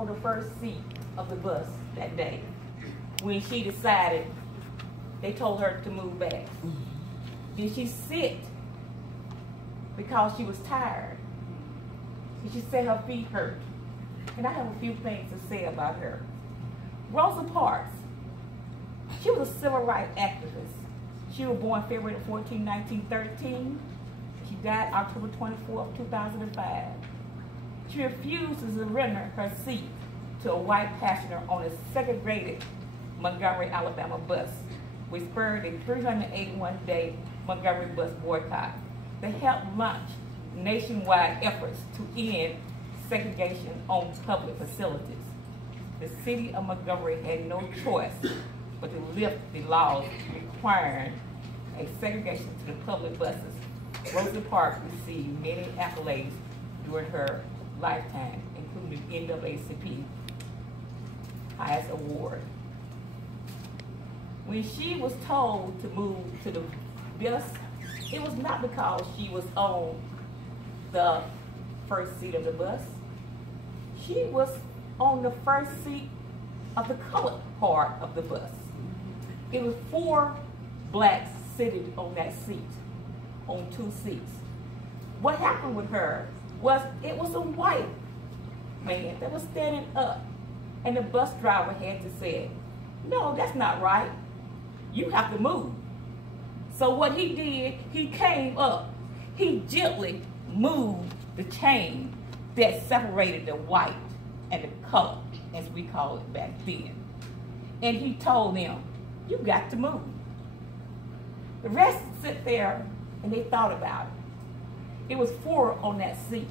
on the first seat of the bus that day. When she decided, they told her to move back. Did she sit because she was tired? Did she say her feet hurt? And I have a few things to say about her. Rosa Parks, she was a civil rights activist. She was born February 14, 1913. She died October 24, 2005. She refused to surrender her seat to a white passenger on a segregated Montgomery, Alabama bus, which spurred a 381-day Montgomery bus boycott that helped launch nationwide efforts to end segregation on public facilities. The city of Montgomery had no choice but to lift the laws requiring a segregation to the public buses. Rosa Parks received many accolades during her lifetime, including the NAACP highest award. When she was told to move to the bus, it was not because she was on the first seat of the bus. She was on the first seat of the colored part of the bus. It was 4 blacks sitting on that seat, on 2 seats. What happened with her was it was a white man that was standing up, and the bus driver had to say, no, that's not right. You have to move. So what he did, he came up, he gently moved the chain that separated the white and the color, as we call it back then. And he told them, you got to move. The rest sit there and they thought about it. It was 4 on that seat.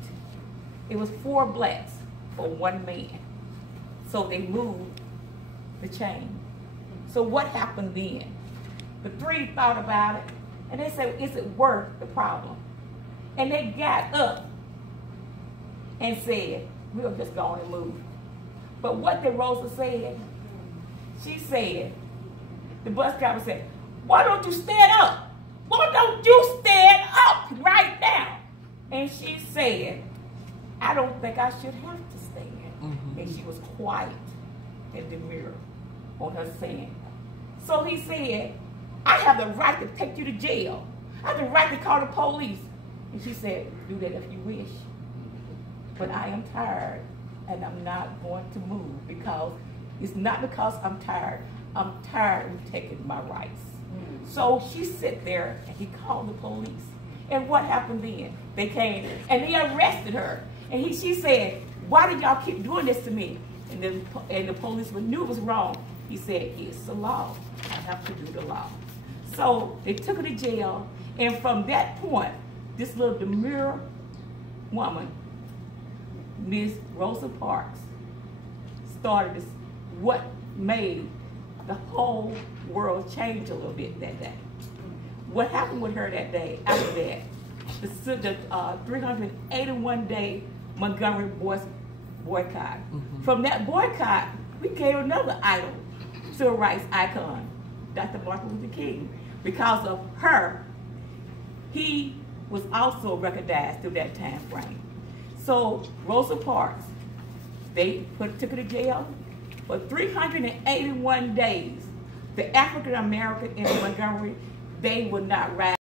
It was 4 blacks for 1 man. So they moved the chain. So what happened then? The 3 thought about it and they said, is it worth the problem? And they got up and said, we'll just go on and move. But what did Rosa say? She said, the bus driver said, why don't you stand up? Why don't you stand up right now? And she said, I don't think I should have to stand. And she was quiet and demure on her stand. So he said, I have the right to take you to jail. I have the right to call the police. And she said, do that if you wish. But I am tired and I'm not going to move, because it's not because I'm tired. I'm tired of taking my rights. So she sat there and he called the police. And what happened then? They came and they arrested her. And she said, why did y'all keep doing this to me? And the policeman knew it was wrong. He said, it's the law. I have to do the law. So they took her to jail. And from that point, this little demure woman, Miss Rosa Parks, started this, what made the whole world change a little bit that day. What happened with her that day, after that, the 381-day Montgomery boycott. From that boycott, we gave another idol, civil rights icon, Dr. Martin Luther King. Because of her, he was also recognized through that time frame. So Rosa Parks, they took her to jail for 381 days. The African American in Montgomery, they would not rise.